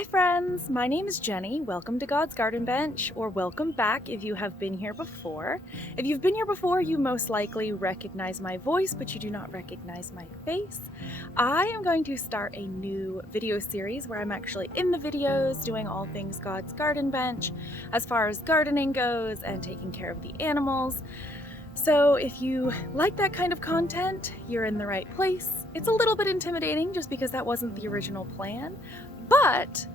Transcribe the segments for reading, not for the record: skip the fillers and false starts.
Hi friends, my name is Jenny. Welcome to God's Garden Bench, or welcome back if you have been here before. If you've been here before, you most likely recognize my voice, but you do not recognize my face. I am going to start a new video series where I'm actually in the videos doing all things God's Garden Bench as far as gardening goes and taking care of the animals. So if you like that kind of content, you're in the right place. It's a little bit intimidating just because that wasn't the original plan, but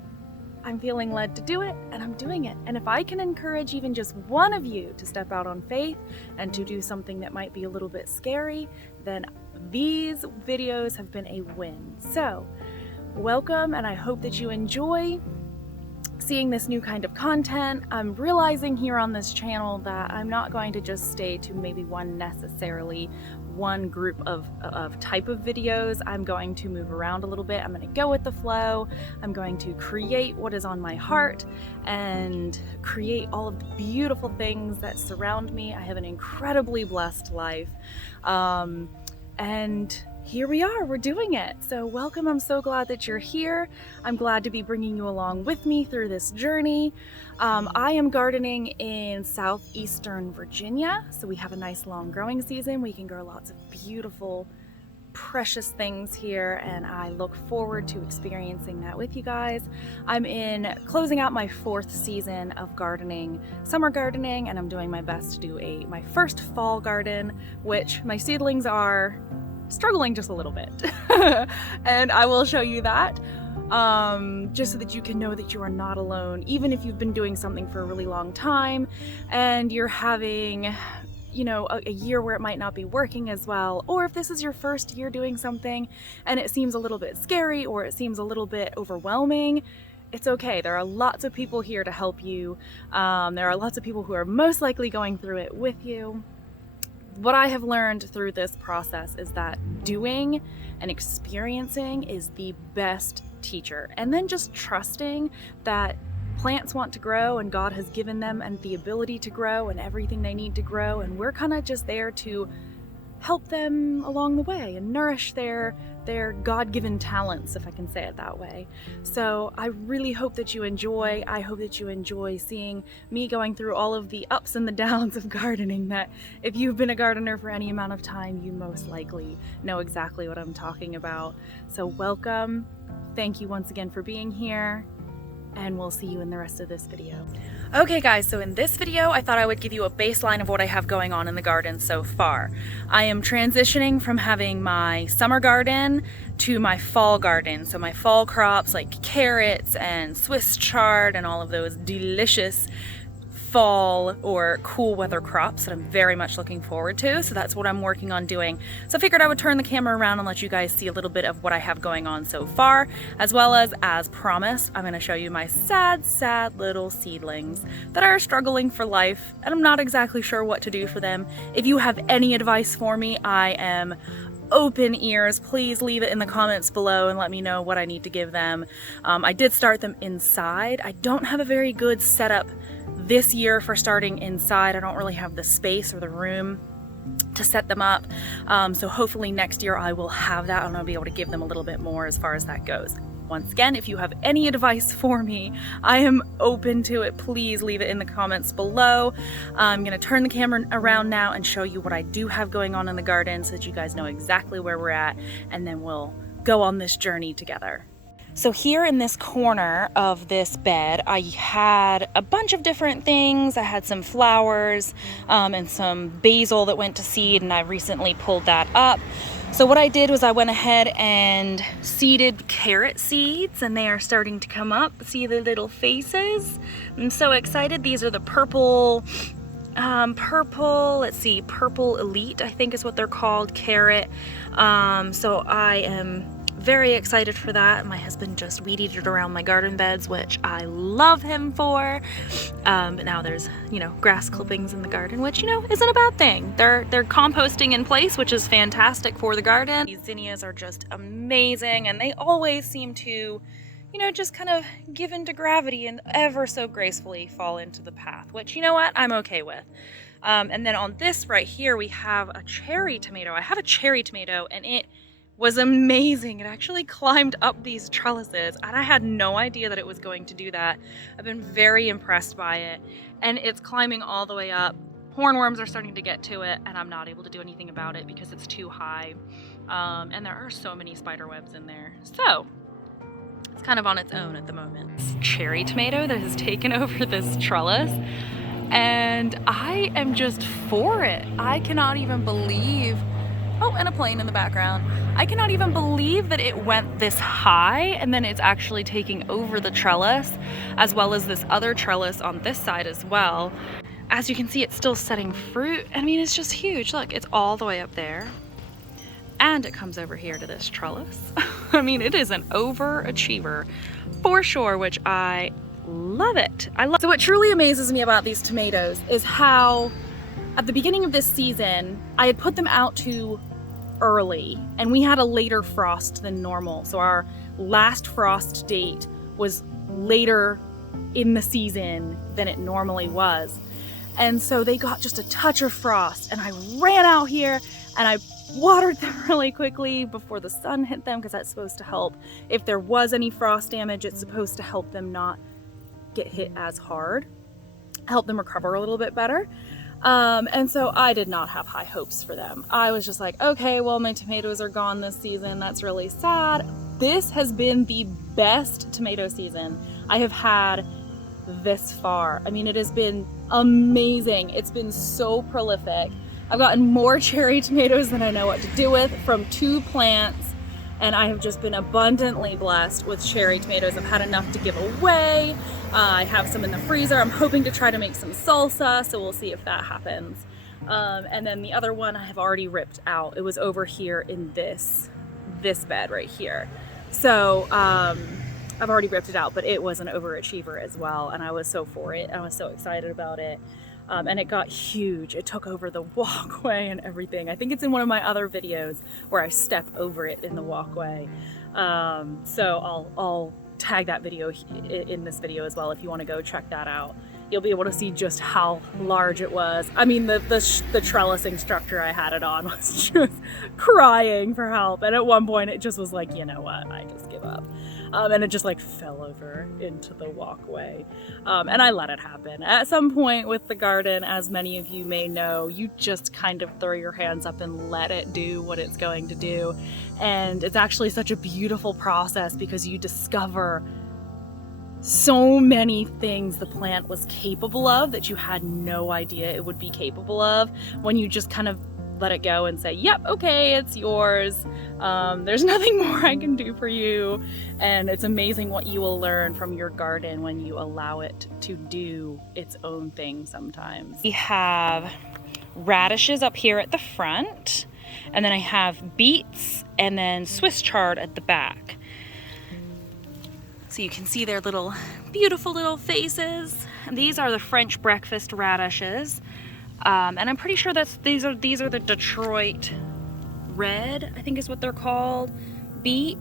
I'm feeling led to do it and I'm doing it. And if I can encourage even just one of you to step out on faith and to do something that might be a little bit scary, then these videos have been a win. So welcome, and I hope that you enjoy seeing this new kind of content. I'm realizing here on this channel that I'm not going to just stay to maybe one group of type of videos. I'm going to move around a little bit. I'm going to go with the flow. I'm going to create what is on my heart and create all of the beautiful things that surround me. I have an incredibly blessed life. And here we are, we're doing it. So welcome, I'm so glad that you're here. I'm glad to be bringing you along with me through this journey. I am gardening in southeastern Virginia, so we have a nice long growing season. We can grow lots of beautiful, precious things here, and I look forward to experiencing that with you guys. I'm closing out my 4th season of gardening, summer gardening, and I'm doing my best to do my first fall garden, which my seedlings are struggling just a little bit. And I will show you that just so that you can know that you are not alone, even if you've been doing something for a really long time and you're having a year where it might not be working as well, or if this is your first year doing something and it seems a little bit scary or it seems a little bit overwhelming. It's okay. There are lots of people here to help you. There are lots of people who are most likely going through it with you. What I have learned through this process is that doing and experiencing is the best teacher. And then just trusting that plants want to grow and God has given them and the ability to grow and everything they need to grow. And we're kind of just there to help them along the way and nourish their God-given talents, if I can say it that way. So I really hope that you enjoy. I hope that you enjoy seeing me going through all of the ups and the downs of gardening, that if you've been a gardener for any amount of time, you most likely know exactly what I'm talking about. So welcome. Thank you once again for being here, and we'll see you in the rest of this video. Okay guys, so in this video I thought I would give you a baseline of what I have going on in the garden so far. I am transitioning from having my summer garden to my fall garden. So my fall crops like carrots and Swiss chard and all of those delicious fall or cool weather crops that I'm very much looking forward to. So that's what I'm working on doing. So I figured I would turn the camera around and let you guys see a little bit of what I have going on so far, as well as promised, I'm going to show you my sad little seedlings that are struggling for life, and I'm not exactly sure what to do for them. If you have any advice for me, I am open ears. Please leave it in the comments below and let me know what I need to give them. I did start them inside. I don't have a very good setup this year for starting inside. I don't really have the space or the room to set them up. So hopefully next year I will have that and I'll be able to give them a little bit more as far as that goes. Once again, if you have any advice for me, I am open to it. Please leave it in the comments below. I'm going to turn the camera around now and show you what I do have going on in the garden so that you guys know exactly where we're at, and then we'll go on this journey together. So here in this corner of this bed, I had a bunch of different things. I had some flowers and some basil that went to seed, and I recently pulled that up. So what I did was I went ahead and seeded carrot seeds, and they are starting to come up. See the little faces? I'm so excited. These are the purple, Purple Elite, I think is what they're called, carrot. So I am very excited for that. My husband just weed eated around my garden beds, which I love him for. But now there's, grass clippings in the garden, which, isn't a bad thing. They're composting in place, which is fantastic for the garden. These zinnias are just amazing, and they always seem to, just kind of give into gravity and ever so gracefully fall into the path, which, I'm okay with. And then on this right here, we have a cherry tomato. I have a cherry tomato, and it was amazing. It actually climbed up these trellises, and I had no idea that it was going to do that. I've been very impressed by it, and it's climbing all the way up. Hornworms are starting to get to it, and I'm not able to do anything about it because it's too high. And there are so many spider webs in there. So it's kind of on its own at the moment. Cherry tomato that has taken over this trellis, and I am just for it. I cannot even believe, oh, and a plane in the background. I cannot even believe that it went this high and then it's actually taking over the trellis, as well as this other trellis on this side as well. As you can see, it's still setting fruit. I mean, it's just huge. Look, it's all the way up there. And it comes over here to this trellis. I mean, it is an overachiever for sure, which I love it. So what truly amazes me about these tomatoes is how at the beginning of this season, I had put them out too early and we had a later frost than normal. So our last frost date was later in the season than it normally was. And so they got just a touch of frost, and I ran out here and I watered them really quickly before the sun hit them, because that's supposed to help. If there was any frost damage, it's supposed to help them not get hit as hard, help them recover a little bit better. And so I did not have high hopes for them. I was just like, okay, well, my tomatoes are gone this season. That's really sad. This has been the best tomato season I have had this far. I mean, it has been amazing. It's been so prolific. I've gotten more cherry tomatoes than I know what to do with from 2 plants, and I have just been abundantly blessed with cherry tomatoes. I've had enough to give away. I have some in the freezer. I'm hoping to try to make some salsa, so we'll see if that happens. And then the other one I have already ripped out. It was over here in this bed right here. So I've already ripped it out, but it was an overachiever as well, and I was so for it. I was so excited about it. And it got huge. It took over the walkway and everything. I think it's in one of my other videos where I step over it in the walkway. So I'll tag that video in this video as well if you want to go check that out. You'll be able to see just how large it was. I mean, the trellis instructor I had it on was just crying for help. And at one point it just was like, you know what, I just give up. And it just like fell over into the walkway. And I let it happen. At some point with the garden, as many of you may know, you just kind of throw your hands up and let it do what it's going to do. And it's actually such a beautiful process because you discover so many things the plant was capable of that you had no idea it would be capable of when you just kind of let it go and say, yep, okay, it's yours. There's nothing more I can do for you. And it's amazing what you will learn from your garden when you allow it to do its own thing sometimes. We have radishes up here at the front, and then I have beets and then Swiss chard at the back. So you can see their little beautiful little faces. And these are the French breakfast radishes. And I'm pretty sure these are the Detroit red, I think is what they're called, beet.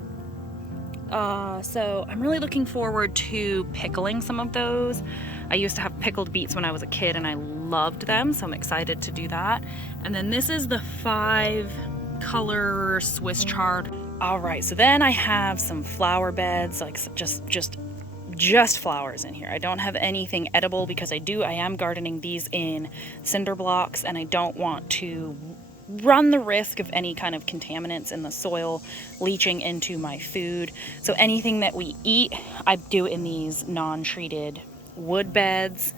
So I'm really looking forward to pickling some of those. I used to have pickled beets when I was a kid and I loved them, so I'm excited to do that. And then this is the 5-color Swiss chard. All right, so then I have some flower beds, like just flowers in here. I don't have anything edible because I am gardening these in cinder blocks, and I don't want to run the risk of any kind of contaminants in the soil leaching into my food. So anything that we eat, I do in these non-treated wood beds,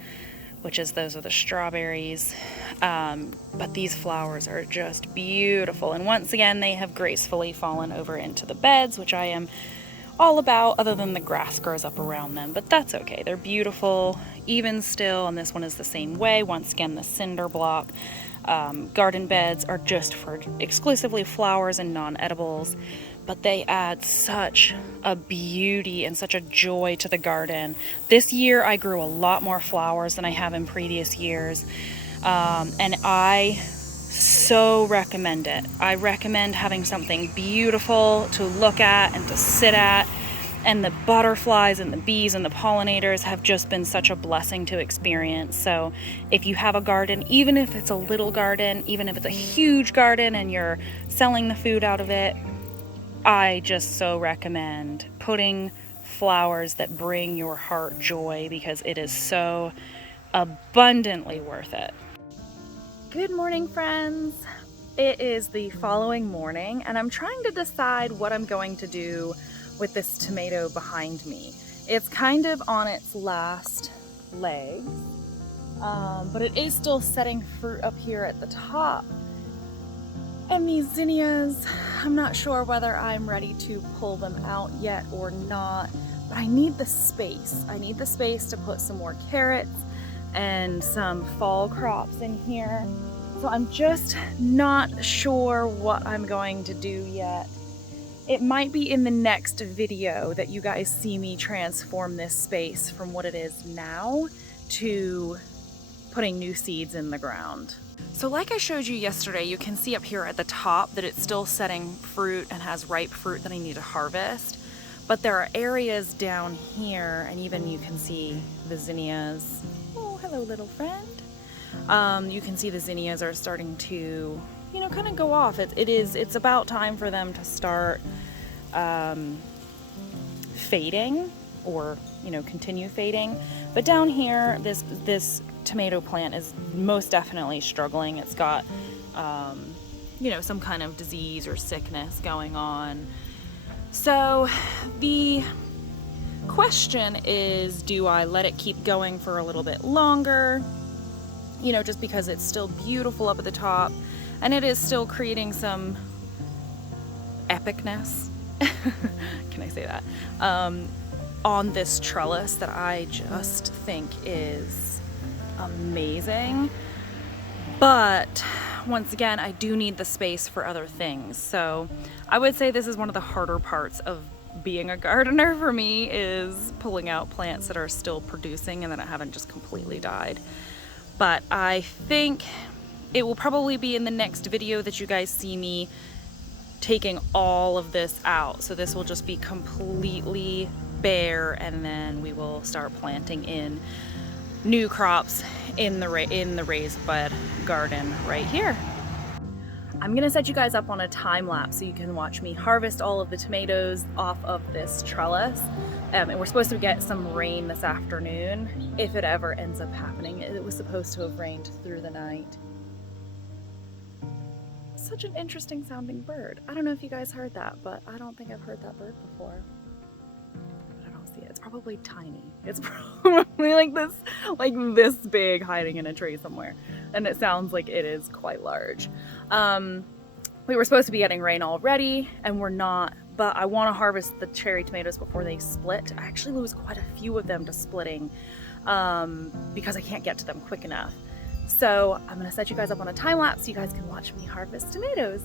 those are the strawberries. But these flowers are just beautiful. And once again, they have gracefully fallen over into the beds, which I am all about, other than the grass grows up around them, but that's okay. They're beautiful, even still, and this one is the same way. Once again, the cinder block garden beds are just for exclusively flowers and non-edibles, but they add such a beauty and such a joy to the garden. This year I grew a lot more flowers than I have in previous years, and I so recommend it. I recommend having something beautiful to look at and to sit at, and the butterflies and the bees and the pollinators have just been such a blessing to experience. So if you have a garden, even if it's a little garden, even if it's a huge garden and you're selling the food out of it, I just so recommend putting flowers that bring your heart joy because it is so abundantly worth it. Good morning, friends. It is the following morning and I'm trying to decide what I'm going to do with this tomato behind me. It's kind of on its last legs, but it is still setting fruit up here at the top. And these zinnias, I'm not sure whether I'm ready to pull them out yet or not, but I need the space. I need the space to put some more carrots and some fall crops in here. So I'm just not sure what I'm going to do yet. It might be in the next video that you guys see me transform this space from what it is now to putting new seeds in the ground. So like I showed you yesterday, you can see up here at the top that it's still setting fruit and has ripe fruit that I need to harvest. But there are areas down here, and even you can see the zinnias. Oh, hello little friend. You can see the zinnias are starting to, you know, kind of go off. It's about time for them to start fading, or, you know, continue fading. But down here, this tomato plant is most definitely struggling. It's got, you know, some kind of disease or sickness going on. So the question is, do I let it keep going for a little bit longer? You know, just because it's still beautiful up at the top and it is still creating some epicness. Can I say that? On this trellis that I just think is amazing. But once again, I do need the space for other things. So I would say this is one of the harder parts of being a gardener for me, is pulling out plants that are still producing and that haven't just completely died. But I think it will probably be in the next video that you guys see me taking all of this out. So this will just be completely bare, and then we will start planting in new crops in the raised bed garden right here. I'm gonna set you guys up on a time lapse so you can watch me harvest all of the tomatoes off of this trellis. And we're supposed to get some rain this afternoon, if it ever ends up happening. It was supposed to have rained through the night. Such an interesting sounding bird. I don't know if you guys heard that, but I don't think I've heard that bird before. But I don't see it. It's probably tiny. It's probably like this big, hiding in a tree somewhere. And it sounds like it is quite large. We were supposed to be getting rain already, and we're not, but I want to harvest the cherry tomatoes before they split. I actually lose quite a few of them to splitting because I can't get to them quick enough. So I'm gonna set you guys up on a time lapse so you guys can watch me harvest tomatoes.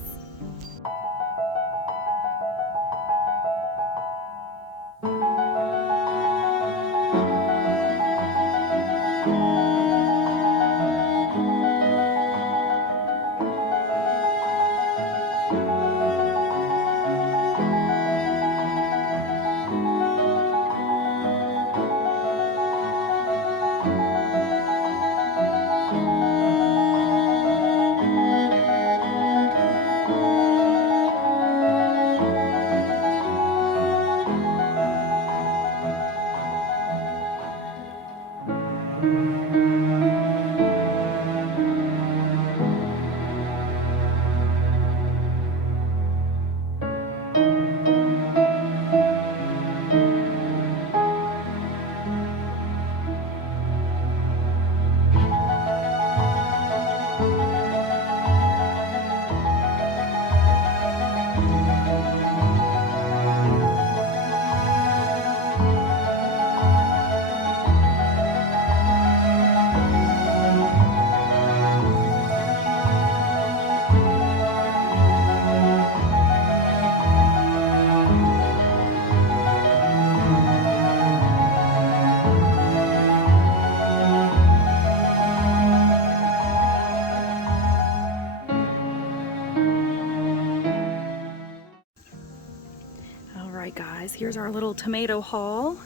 Alright guys, here's our little tomato haul.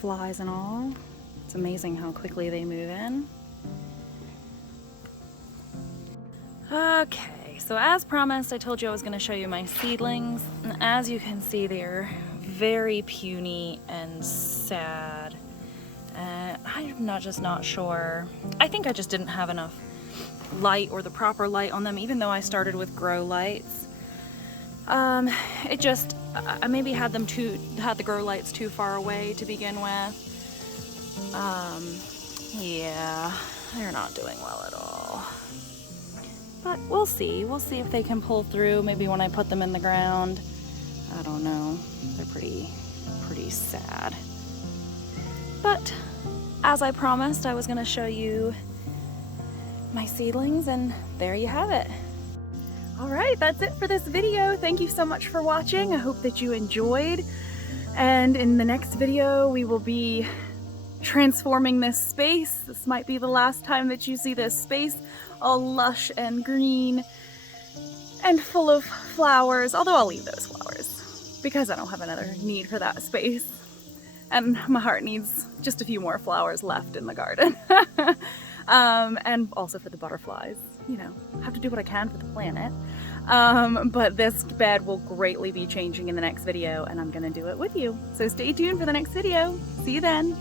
Flies and all. It's amazing how quickly they move in. Okay, So as promised, I told you I was going to show you my seedlings, and as you can see, they're very puny and sad. I'm not sure. I think I just didn't have enough light or the proper light on them, even though I started with grow lights. I maybe had the grow lights too far away to begin with. Yeah, they're not doing well at all. But we'll see if they can pull through, maybe when I put them in the ground. I don't know, they're pretty sad. But as I promised, I was gonna show you my seedlings, and there you have it. All right, that's it for this video. Thank you so much for watching. I hope that you enjoyed. And in the next video, we will be transforming this space. This might be the last time that you see this space all lush and green and full of flowers, although I'll leave those flowers because I don't have another need for that space. And my heart needs just a few more flowers left in the garden. And also for the butterflies, you know, I have to do what I can for the planet. But this bed will greatly be changing in the next video, and I'm gonna do it with you. So stay tuned for the next video. See you then.